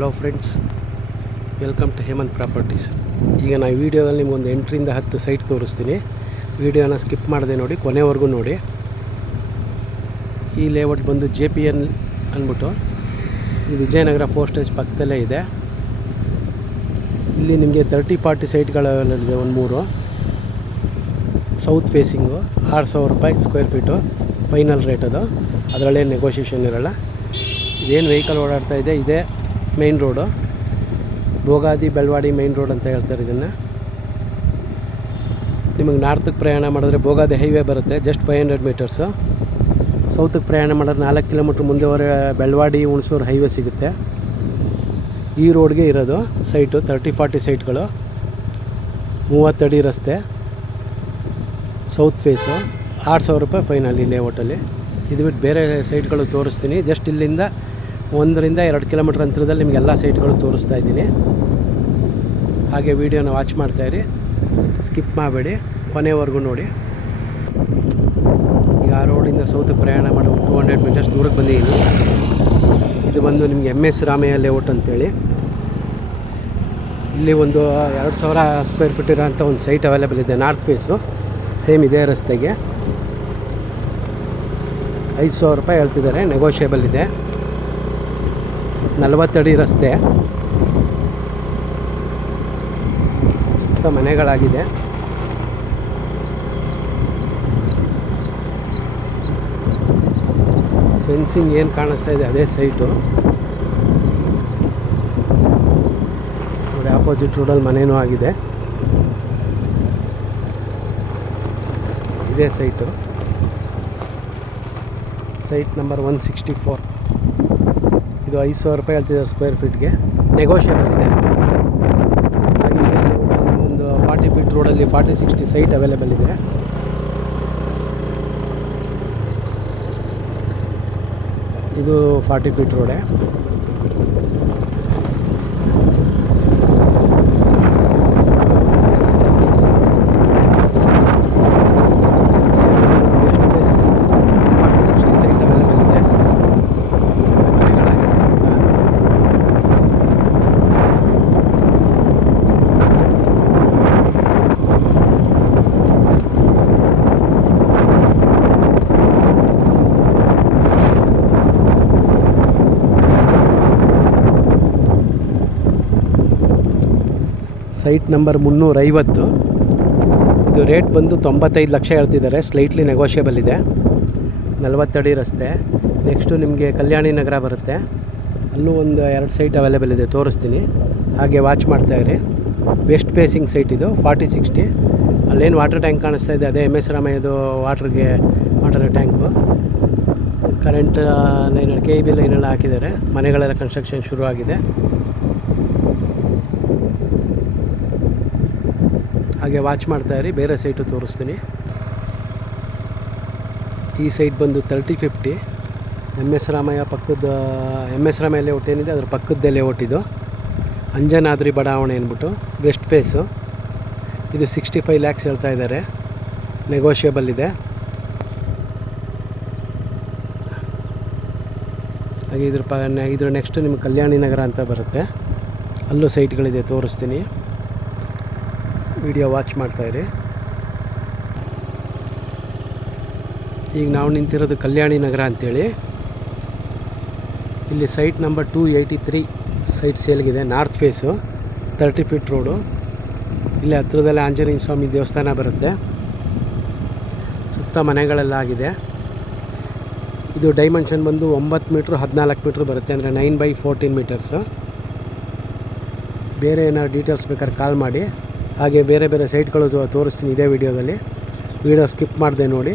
Hello friends, welcome to Hemanth properties. ಈಗ ನಾನು ವಿಡಿಯೋದಲ್ಲಿ ನಿಮ್ಗೊಂದು 8ರಿಂದ 10 ಸೈಟ್ ತೋರಿಸ್ತೀನಿ. ವಿಡಿಯೋನ ಸ್ಕಿಪ್ ಮಾಡದೆ ನೋಡಿ, ಕೊನೆವರೆಗೂ ನೋಡಿ. ಈ ಲೇಔಟ್ ಬಂದು JPN ಅಂದ್ಬಿಟ್ಟು ಈ ವಿಜಯನಗರ ಪೋಸ್ಟೇಜ್ ಪಕ್ಕದಲ್ಲೇ ಇದೆ. ಇಲ್ಲಿ ನಿಮಗೆ 30-40 ಸೈಟ್ಗಳಿದೆ. ಒಂದು 3 ಸೌತ್ ಫೇಸಿಂಗು, 6,000 ರೂಪಾಯಿ ಸ್ಕ್ವೇರ್ ಫೀಟು ಫೈನಲ್ ರೇಟ್. ಅದು ಅದರಲ್ಲೇ ನೆಗೋಷಿಯೇಷನ್ ಇರೋಲ್ಲ. ಇದೇನು ವೆಹಿಕಲ್ ಓಡಾಡ್ತಾ ಇದೆ ಇದೇ main road, Bhogadi Belavadi main road ಅಂತ ಹೇಳ್ತಾರೆ ಇದನ್ನು. ನಿಮಗೆ ನಾರ್ತಿಗೆ ಪ್ರಯಾಣ ಮಾಡಿದ್ರೆ ಭೋಗಾದಿ ಹೈವೇ ಬರುತ್ತೆ, ಜಸ್ಟ್ 500 ಮೀಟರ್ಸು. ಸೌತಿಗೆ ಪ್ರಯಾಣ ಮಾಡಿದ್ರೆ 4 ಕಿಲೋಮೀಟ್ರ್ ಮುಂದೆವರೆ ಬೆಳವಾಡಿ ಹುಣಸೂರು ಹೈವೇ ಸಿಗುತ್ತೆ. ಈ ರೋಡ್ಗೆ ಇರೋದು ಸೈಟು 30-40 ಸೈಟ್ಗಳು, 30 ಅಡಿ ರಸ್ತೆ, ಸೌತ್ ಫೇಸು, 6,000 ರೂಪಾಯಿ ಫೈನಲ್ ಈ ಲೇಔಟಲ್ಲಿ. ಇದು ಬಿಟ್ಟು ಬೇರೆ ಸೈಟ್ಗಳು ತೋರಿಸ್ತೀನಿ. ಜಸ್ಟ್ ಇಲ್ಲಿಂದ 1ರಿಂದ 2 ಕಿಲೋಮೀಟ್ರ್ ಅಂತರದಲ್ಲಿ ನಿಮಗೆಲ್ಲ ಸೈಟ್ಗಳು ತೋರಿಸ್ತಾ ಇದ್ದೀನಿ. ಹಾಗೆ ವೀಡಿಯೋನ ವಾಚ್ ಮಾಡ್ತಾಯಿರಿ, ಸ್ಕಿಪ್ ಮಾಡಬೇಡಿ, ಕೊನೆವರೆಗೂ ನೋಡಿ. ಈಗ ಆ ರೋಡಿಂದ ಸೌತ್ ಪ್ರಯಾಣ ಮಾಡಿ 200 ಮೀಟರ್ಸ್ ದೂರಕ್ಕೆ ಬಂದಿದ್ದೀನಿ. ಇದು ಬಂದು ನಿಮಗೆ MS ರಾಮಯ್ಯ ಲೇಔಟ್ ಅಂತೇಳಿ. ಇಲ್ಲಿ ಒಂದು 2,000 ಸ್ಕ್ವೇರ್ ಫೀಟ್ ಇರೋಂಥ ಒಂದು ಸೈಟ್ ಅವೈಲೇಬಲ್ ಇದೆ, ನಾರ್ತ್ ಫೇಸು, ಸೇಮ್ ಇದೇ ರಸ್ತೆಗೆ. 5,000 ರೂಪಾಯಿ ಹೇಳ್ತಿದ್ದಾರೆ, ನೆಗೋಷಿಯೇಬಲ್ ಇದೆ. 40 ಅಡಿ ರಸ್ತೆ, ಸುತ್ತ ಮನೆಗಳಾಗಿದೆ. ಫೆನ್ಸಿಂಗ್ ಏನು ಕಾಣಿಸ್ತಾ ಇದೆ ಅದೇ ಸೈಟು ನೋಡಿ. ಆಪೋಸಿಟ್ ರೋಡಲ್ಲಿ ಮನೇನೂ ಆಗಿದೆ. ಇದೇ ಸೈಟು, ಸೈಟ್ ನಂಬರ್ 164. ಇದು 5,000 ರೂಪಾಯಿ ಹೇಳ್ತಿದ್ದಾರೆ ಸ್ಕ್ವೇರ್ ಫೀಟ್ಗೆ, ನೆಗೋಷಿಯಬಲ್ ಇದೆ. ಹಾಗೆ ಒಂದು 40 ಫೀಟ್ ರೋಡಲ್ಲಿ 40-60 ಸೈಟ್ ಅವೈಲೇಬಲ್ ಇದೆ. ಇದು 40 ಫೀಟ್ ರೋಡೇ. Site number 350. ಇದು ರೇಟ್ ಬಂದು 95 ಲಕ್ಷ ಹೇಳ್ತಿದ್ದಾರೆ, ಸ್ಲೈಟ್ಲಿ ನೆಗೋಷಿಯಬಲ್ ಇದೆ. 40 ಅಡಿ ರಸ್ತೆ. ನೆಕ್ಸ್ಟು ನಿಮಗೆ ಕಲ್ಯಾಣಿ ನಗರ ಬರುತ್ತೆ, ಅಲ್ಲೂ ಒಂದು 2 ಸೈಟ್ ಅವೈಲೇಬಲ್ ಇದೆ, ತೋರಿಸ್ತೀನಿ. ಹಾಗೆ ವಾಚ್ ಮಾಡ್ತಾಯಿರಿ. ವೆಸ್ಟ್ ಫೇಸಿಂಗ್ ಸೈಟ್ ಇದು, 40-60. ಅಲ್ಲೇನು ವಾಟರ್ ಟ್ಯಾಂಕ್ ಕಾಣಿಸ್ತಾ ಇದೆ ಅದೇ MS ರಾಮಯ್ಯದು water tank. Current line, KB ಲೈನೆಲ್ಲ ಹಾಕಿದ್ದಾರೆ. ಮನೆಗಳೆಲ್ಲ ಕನ್ಸ್ಟ್ರಕ್ಷನ್ ಶುರುವಾಗಿದೆ. ಹಾಗೆ ವಾಚ್ ಮಾಡ್ತಾಯಿರಿ, ಬೇರೆ ಸೈಟು ತೋರಿಸ್ತೀನಿ. ಈ ಸೈಟ್ ಬಂದು 30-50 MS ರಾಮಯ್ಯ ಪಕ್ಕದ MS ರಾಮಯ್ಯ ಲೇಔಟ್ ಏನಿದೆ ಅದ್ರ ಪಕ್ಕದ್ದೇ ಲೇಔಟ್ ಇದು. ಅಂಜನಾದ್ರಿ ಬಡಾವಣೆ ಅಂದ್ಬಿಟ್ಟು, ವೆಸ್ಟ್ ಫೇಸು. ಇದು 65 ಲ್ಯಾಕ್ಸ್ ಹೇಳ್ತಾ ಇದ್ದಾರೆ, ನೆಗೋಷಿಯಬಲ್ ಇದೆ. ಹಾಗೆ ಇದ್ರ ನೆಕ್ಸ್ಟ್ ನಿಮಗೆ ಕಲ್ಯಾಣಿ ನಗರ ಅಂತ ಬರುತ್ತೆ, ಅಲ್ಲೂ ಸೈಟ್ಗಳಿದೆ, ತೋರಿಸ್ತೀನಿ. ವಿಡಿಯೋ ವಾಚ್ ಮಾಡ್ತಾಯಿರಿ. ಈಗ ನಾವು ನಿಂತಿರೋದು ಕಲ್ಯಾಣಿ ನಗರ ಅಂಥೇಳಿ. ಇಲ್ಲಿ ಸೈಟ್ ನಂಬರ್ 283 ಸೈಟ್ ಸೇಲ್ಗಿದೆ, ನಾರ್ತ್ ಫೇಸು, 30 ಫೀಟ್ ರೋಡು. ಇಲ್ಲಿ ಹತ್ರದಲ್ಲೇ ಆಂಜನೇಯ ಸ್ವಾಮಿ ದೇವಸ್ಥಾನ ಬರುತ್ತೆ, ಸುತ್ತ ಮನೆಗಳೆಲ್ಲ ಆಗಿದೆ. ಇದು ಡೈಮೆನ್ಷನ್ ಬಂದು 9 ಮೀಟ್ರ್ 14 ಮೀಟ್ರ್ ಬರುತ್ತೆ, ಅಂದರೆ 9/14 ಮೀಟರ್ಸು. ಬೇರೆ ಏನಾದ್ರು ಡೀಟೇಲ್ಸ್ ಬೇಕಾದ್ರೆ ಕಾಲ್ ಮಾಡಿ. ಹಾಗೆ ಬೇರೆ ಬೇರೆ ಸೈಟ್ಗಳು ತೋರಿಸ್ತೀನಿ ಇದೇ ವಿಡಿಯೋದಲ್ಲಿ. ವಿಡಿಯೋ ಸ್ಕಿಪ್ ಮಾಡದೆ ನೋಡಿ.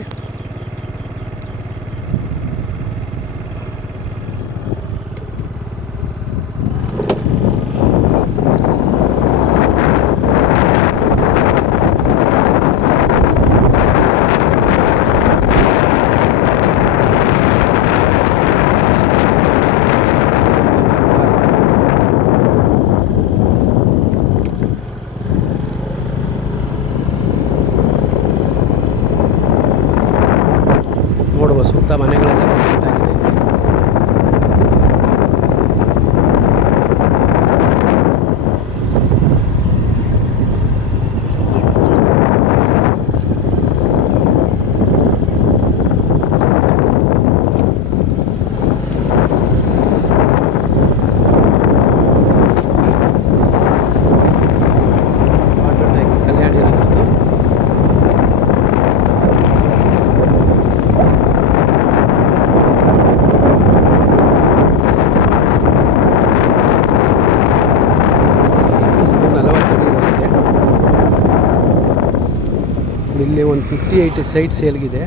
ಒಂದು 50-80 ಸೈಟ್ ಸೇಲ್ಗಿದೆ.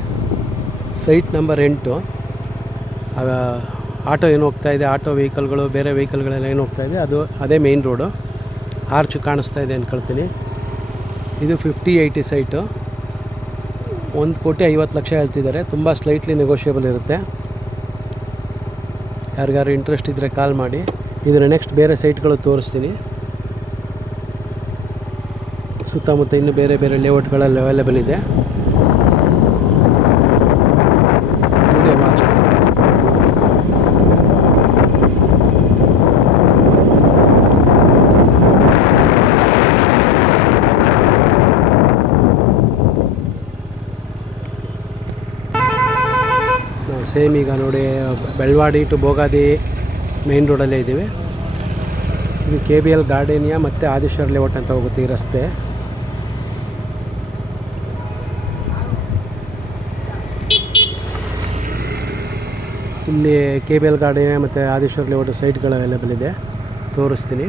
Site number 8. ಆಟೋ ಏನು ಹೋಗ್ತಾ ಇದೆ, ಆಟೋ ವೆಹಿಕಲ್ಗಳು, ಬೇರೆ ವೆಹಿಕಲ್ಗಳೆಲ್ಲ ಏನು ಹೋಗ್ತಾ ಇದೆ ಅದೇ ಮೇಯ್ನ್ ರೋಡು. ಆರ್ಚು ಕಾಣಿಸ್ತಾ ಇದೆ ಅಂದ್ಕೊಳ್ತೀನಿ. ಇದು 50-80 ಸೈಟು. 1,50,00,000 ಹೇಳ್ತಿದ್ದಾರೆ. ತುಂಬ ಸ್ಲೈಟ್ಲಿ ನೆಗೋಷಿಯಬಲ್ ಇರುತ್ತೆ. ಯಾರಿಗಾರು ಇಂಟ್ರೆಸ್ಟ್ ಇದ್ದರೆ ಕಾಲ್ ಮಾಡಿ. ಇದರ ನೆಕ್ಸ್ಟ್ ಬೇರೆ ಸೈಟ್ಗಳು ತೋರಿಸ್ತೀನಿ. ಸುತ್ತಮುತ್ತ ಇನ್ನೂ ಬೇರೆ ಬೇರೆ ಲೇಔಟ್ಗಳಲ್ಲಿ ಅವೈಲೇಬಲ್ ಇದೆ. ವಿಡಿಯೋ ವಾಚ್ ಮಾಡಿ. ನಾವು ಸೇಮ್ ಈಗ ನೋಡಿ ಬೆಳವಾಡಿ ಟು ಬೋಗಾದಿ ಮೇನ್ ರೋಡಲ್ಲೇ ಇದ್ದೀವಿ. ಇದು KBL ಗಾರ್ಡೇನಿಯಾ ಮತ್ತು ಆದಿಶ್ವರ್ ಲೇಔಟ್ ಅಂತ ಹೋಗುತ್ತೆ ಈ ರಸ್ತೆ. ಇಲ್ಲಿ KBL ಗಾರ್ಡೇನಿಯಾ ಮತ್ತು ಆದಿಶ್ವರ್ ಲೇಔಟ್ ಸೈಟ್ಗಳು ಅವೈಲೇಬಲ್ ಇದೆ, ತೋರಿಸ್ತೀನಿ.